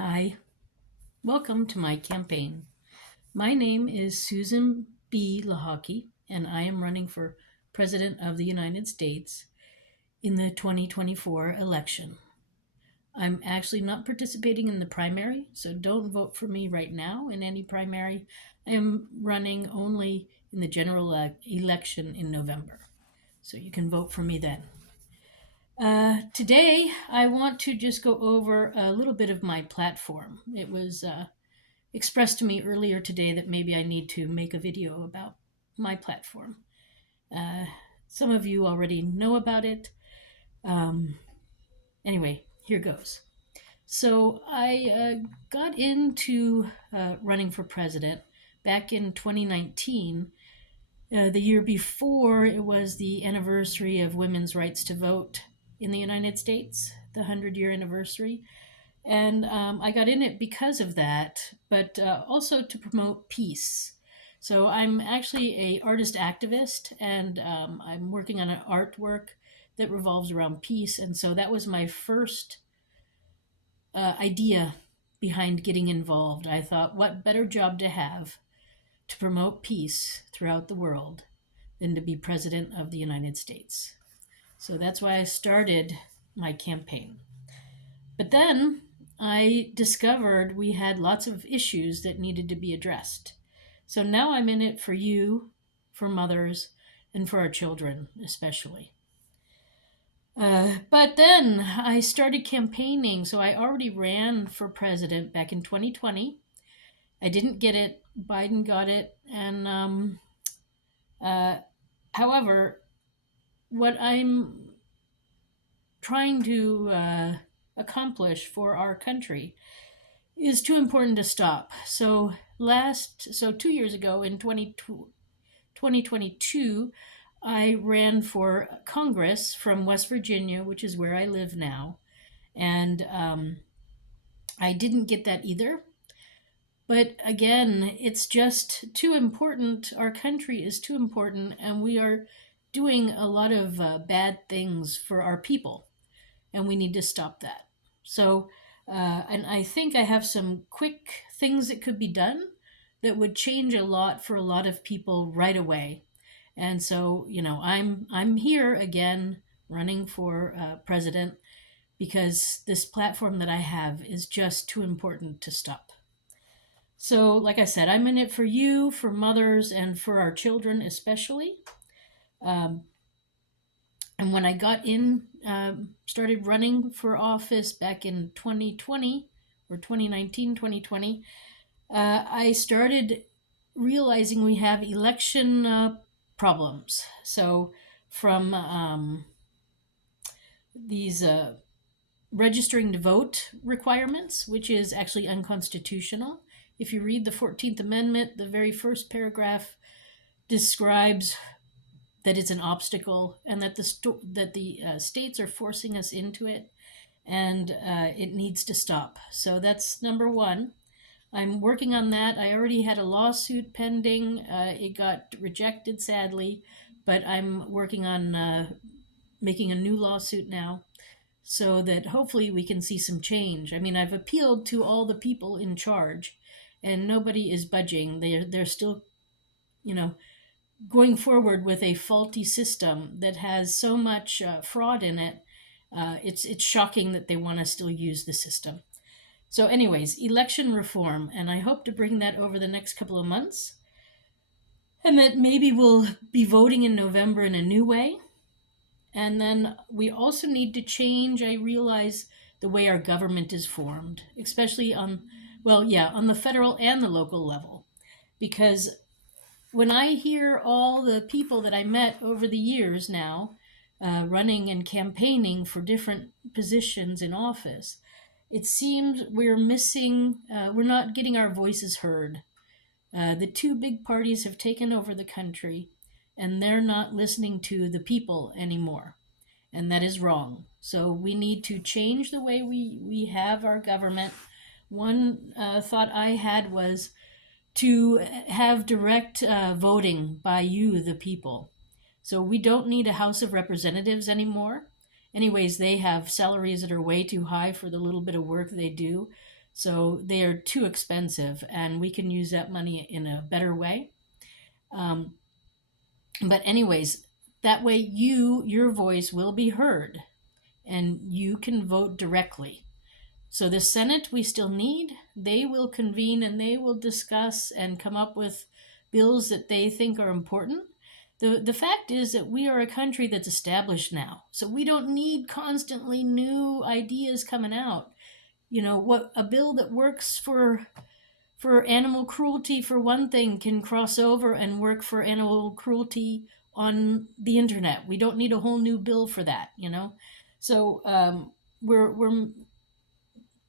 Hi, welcome to my campaign. My name is Susan B. Lochocki, and I am running for President of the United States in the 2024 election. I'm actually not participating in the primary, so don't vote for me right now in any primary. I am running only in the general election in November, so you can vote for me then. Today, I want to just go over a little bit of my platform. It was expressed to me earlier today that maybe I need to make a video about my platform. Uh, some of you already know about it. Um, anyway, here goes. So I got into running for president back in 2019. The year before, it was the anniversary of women's rights to vote in the United States, the 100-year anniversary. And I got in it because of that, but also to promote peace. So I'm actually a artist activist, and I'm working on an artwork that revolves around peace. And so that was my first idea behind getting involved. I thought, what better job to have to promote peace throughout the world than to be president of the United States? So that's why I started my campaign. But then I discovered we had lots of issues that needed to be addressed. So now I'm in it for you, for mothers, and for our children, especially. But then I started campaigning. So I already ran for president back in 2020. I didn't get it. Biden got it. And uh, however, what I'm trying to accomplish for our country is too important to stop. So 2 years ago in 2022, I ran for Congress from West Virginia, which is where I live now. And I didn't get that either. But again, it's just too important. Our country is too important, and we are doing a lot of bad things for our people, and we need to stop that. So, and I think I have some quick things that could be done that would change a lot for a lot of people right away. And so, I'm here again running for president because this platform that I have is just too important to stop. So, like I said, I'm in it for you, for mothers, and for our children especially. Um, and when I got in, started running for office back in 2020 or 2019, 2020, I started realizing we have election problems. So, from these registering to vote requirements, which is actually unconstitutional. If you read the 14th Amendment, the very first paragraph describes that it's an obstacle and that the states are forcing us into it, and it needs to stop. So that's number one. I'm working on that. I already had a lawsuit pending. It got rejected, sadly, but I'm working on making a new lawsuit now so that hopefully we can see some change. I mean, I've appealed to all the people in charge, and nobody is budging. They're still, you know, going forward with a faulty system that has so much fraud in it. It's shocking that they want to still use the system. So, anyways, election reform, and I hope to bring that over the next couple of months, and that maybe we'll be voting in November in a new way. And then we also need to change, I realize, the way our government is formed, especially on the federal and the local level. Because when I hear all the people that I met over the years now, running and campaigning for different positions in office, it seems we're not getting our voices heard. The two big parties have taken over the country, and they're not listening to the people anymore. And that is wrong. So we need to change the way we have our government. One thought I had was to have direct voting by you, the people. So we don't need a House of Representatives anymore. Anyways, they have salaries that are way too high for the little bit of work they do. So they are too expensive, and we can use that money in a better way. Um, but anyways, that way your voice will be heard, and you can vote directly. So the Senate we still need. They will convene and they will discuss and come up with bills that they think are important. The fact is that we are a country that's established now. So we don't need constantly new ideas coming out. You know, what a bill that works for animal cruelty for one thing can cross over and work for animal cruelty on the internet. We don't need a whole new bill for that, you know. So we're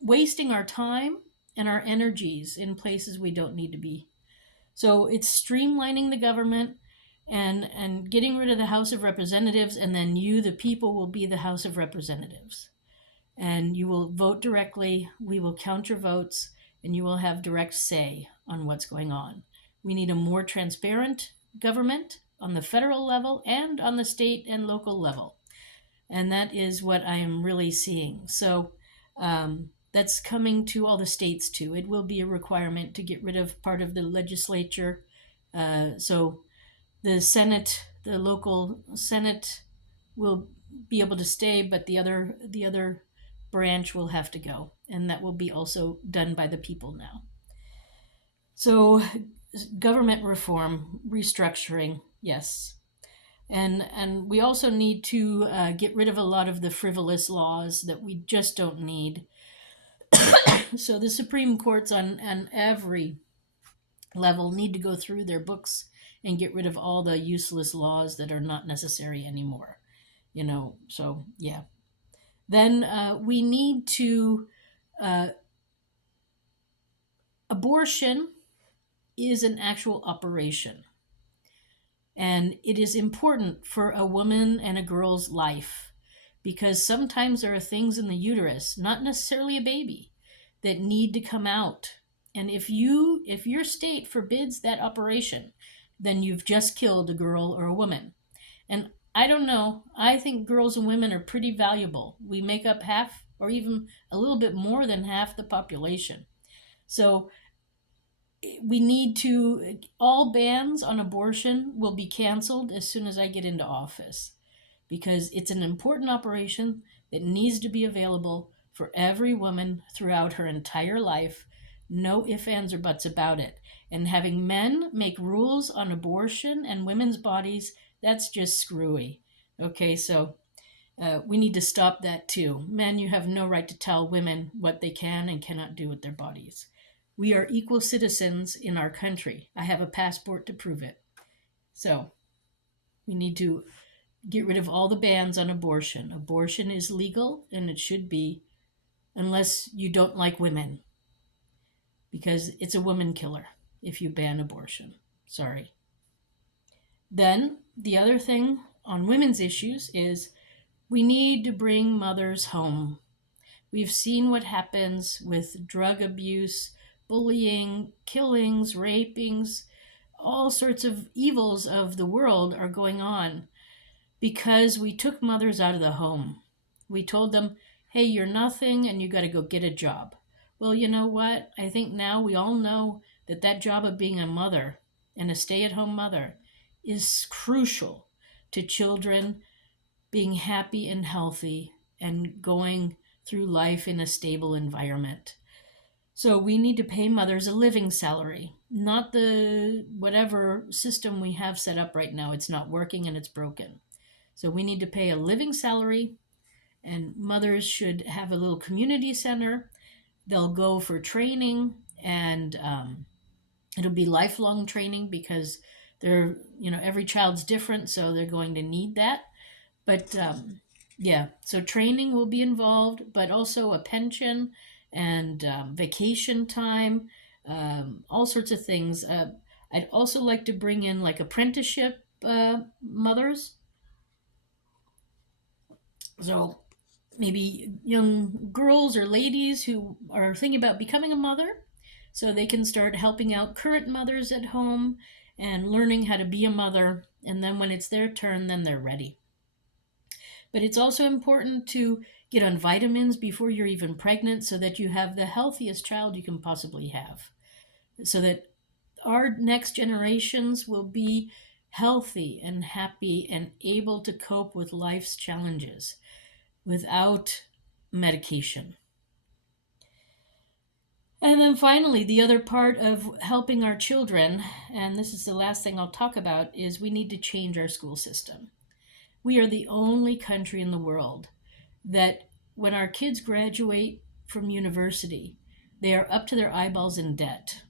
wasting our time and our energies in places we don't need to be. So it's streamlining the government and getting rid of the House of Representatives, and then you, the people, will be the House of Representatives. And you will vote directly, we will count your votes, and you will have direct say on what's going on. We need a more transparent government on the federal level and on the state and local level. And that is what I am really seeing. So that's coming to all the states too. It will be a requirement to get rid of part of the legislature. So the Senate, the local Senate, will be able to stay, but the other branch will have to go, and that will be also done by the people now. So government reform, restructuring, yes. And we also need to get rid of a lot of the frivolous laws that we just don't need. So the Supreme Courts on every level need to go through their books and get rid of all the useless laws that are not necessary anymore. You know, so yeah. Then we need to abortion is an actual operation. And it is important for a woman and a girl's life because sometimes there are things in the uterus, not necessarily a baby, that need to come out. And if your state forbids that operation, then you've just killed a girl or a woman. And I don't know, I think girls and women are pretty valuable. We make up half or even a little bit more than half the population. So we need to, all bans on abortion will be canceled as soon as I get into office because it's an important operation that needs to be available for every woman throughout her entire life. No ifs, ands, or buts about it. And having men make rules on abortion and women's bodies, that's just screwy. Okay, so we need to stop that too. Men, you have no right to tell women what they can and cannot do with their bodies. We are equal citizens in our country. I have a passport to prove it. So we need to get rid of all the bans on abortion. Abortion is legal and it should be, unless you don't like women, because it's a woman killer if you ban abortion. Sorry. Then the other thing on women's issues is we need to bring mothers home. We've seen what happens with drug abuse, bullying, killings, rapings, all sorts of evils of the world are going on because we took mothers out of the home. We told them, hey, you're nothing and you got to go get a job. Well, you know what? I think now we all know that that job of being a mother and a stay-at-home mother is crucial to children being happy and healthy and going through life in a stable environment. So we need to pay mothers a living salary, not the whatever system we have set up right now. It's not working and it's broken. So we need to pay a living salary, and mothers should have a little community center. They'll go for training, and it'll be lifelong training because they're, every child's different, so they're going to need that. But yeah, so training will be involved, but also a pension and vacation time, all sorts of things. I'd also like to bring in like apprenticeship mothers. So maybe young girls or ladies who are thinking about becoming a mother, so they can start helping out current mothers at home and learning how to be a mother. And then when it's their turn, then they're ready. But it's also important to get on vitamins before you're even pregnant so that you have the healthiest child you can possibly have. So that our next generations will be healthy and happy and able to cope with life's challenges without medication. And then finally, the other part of helping our children, and this is the last thing I'll talk about, is we need to change our school system. We are the only country in the world that when our kids graduate from university, they are up to their eyeballs in debt.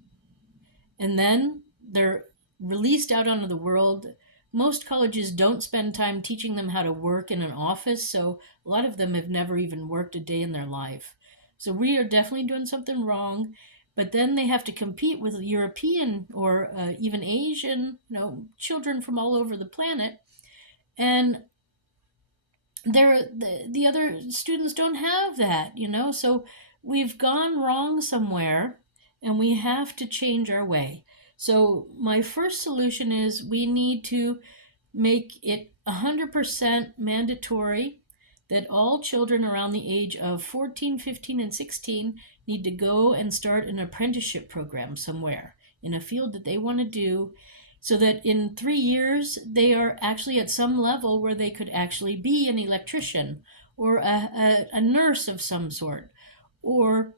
And then they're released out onto the world. Most colleges don't spend time teaching them how to work in an office, so a lot of them have never even worked a day in their life. So we are definitely doing something wrong. But then they have to compete with European or even Asian, children from all over the planet, and the other students don't have that. So we've gone wrong somewhere, and we have to change our way. So my first solution is we need to make it 100% mandatory that all children around the age of 14, 15, and 16 need to go and start an apprenticeship program somewhere in a field that they want to do, so that in 3 years they are actually at some level where they could actually be an electrician or a nurse of some sort, or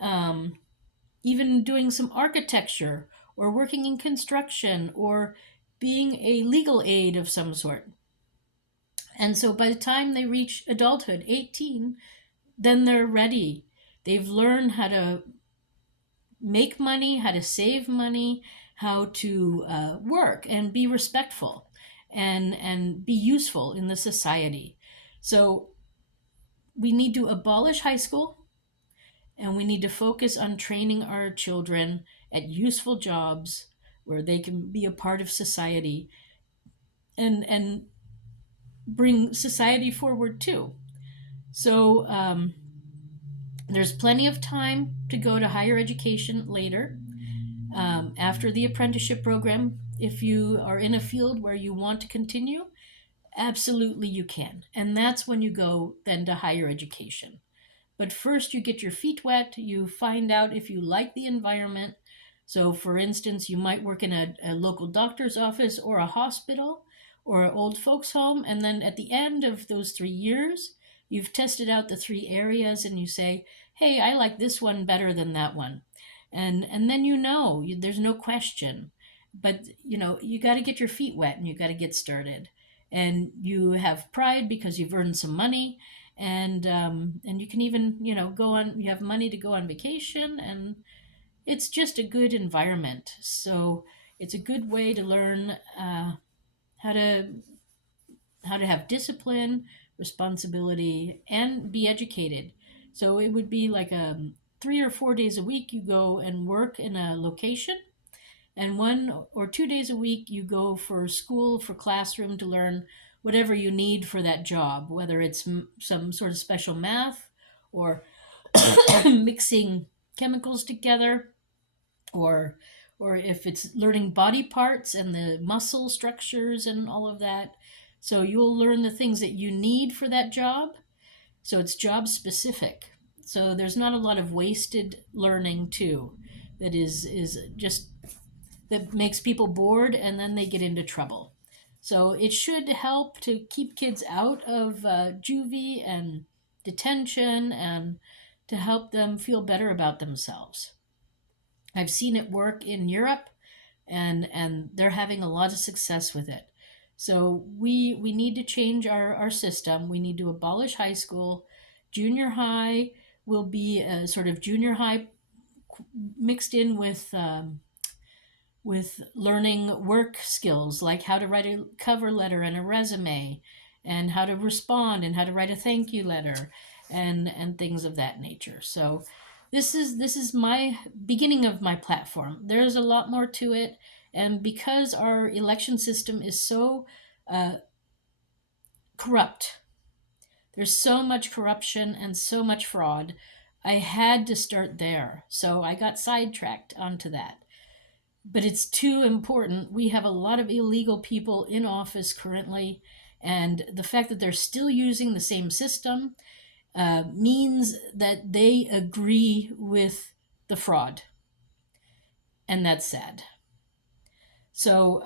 um, even doing some architecture or working in construction or being a legal aid of some sort. And so by the time they reach adulthood, 18, then they're ready. They've learned how to make money, how to save money, how to work and be respectful and be useful in the society. So we need to abolish high school, and we need to focus on training our children at useful jobs where they can be a part of society and bring society forward too. So there's plenty of time to go to higher education later. After the apprenticeship program, if you are in a field where you want to continue, absolutely you can. And that's when you go then to higher education. But first, you get your feet wet, you find out if you like the environment. So, for instance, you might work in a local doctor's office or a hospital or an old folks' home. And then at the end of those 3 years, you've tested out the three areas and you say, hey, I like this one better than that one. And then there's no question. But, you got to get your feet wet and you got to get started. And you have pride because you've earned some money, and you can even go on. You have money to go on vacation, and it's just a good environment. So it's a good way to learn how to have discipline, responsibility, and be educated. So it would be like 3 or 4 days a week you go and work in a location, and 1 or 2 days a week you go for school, for classroom, to learn whatever you need for that job, whether it's some sort of special math or mixing chemicals together, or if it's learning body parts and the muscle structures and all of that. So you'll learn the things that you need for that job. So it's job specific. So there's not a lot of wasted learning too, that is just that makes people bored and then they get into trouble. So it should help to keep kids out of juvie and detention, and to help them feel better about themselves. I've seen it work in Europe, and they're having a lot of success with it. So we need to change our system. We need to abolish high school. Junior high will be a sort of junior high mixed in with learning work skills, like how to write a cover letter and a resume, and how to respond, and how to write a thank you letter, and things of that nature. So this is my beginning of my platform. There's a lot more to it, and because our election system is so corrupt, there's so much corruption and so much fraud, I had to start there. So I got sidetracked onto that. But it's too important. We have a lot of illegal people in office currently, And the fact that they're still using the same system means that they agree with the fraud. And that's sad. So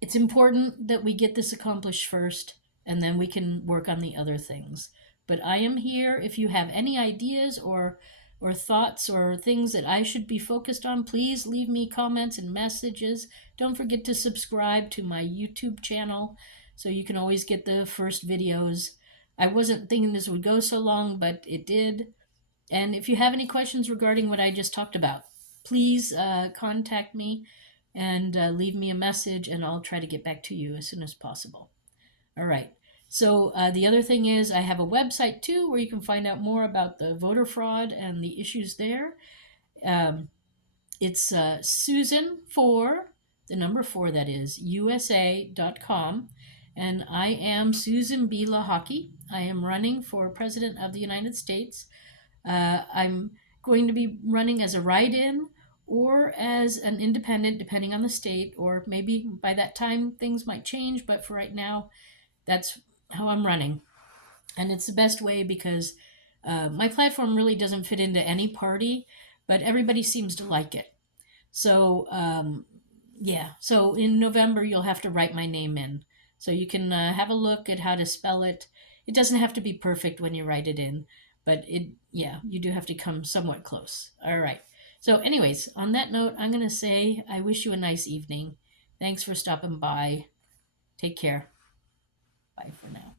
it's important that we get this accomplished first, and then we can work on the other things. But I am here. If you have any ideas or thoughts or things that I should be focused on, please leave me comments and messages. Don't forget to subscribe to my YouTube channel so you can always get the first videos. I wasn't thinking this would go so long, but it did. And if you have any questions regarding what I just talked about, please contact me and leave me a message, and I'll try to get back to you as soon as possible. All right. So the other thing is I have a website too where you can find out more about the voter fraud and the issues there. It's Susan for the number 4, that is USA.com. And I am Susan B. Lochocki. I am running for President of the United States. I'm going to be running as a write-in or as an independent, depending on the state, or maybe by that time things might change, but for right now, that's how I'm running. And it's the best way because my platform really doesn't fit into any party, but everybody seems to like it. So, yeah, so in November, you'll have to write my name in. So you can have a look at how to spell it. It doesn't have to be perfect when you write it in, but yeah, you do have to come somewhat close. All right. So, anyways, on that note, I'm going to say I wish you a nice evening. Thanks for stopping by. Take care. Bye for now.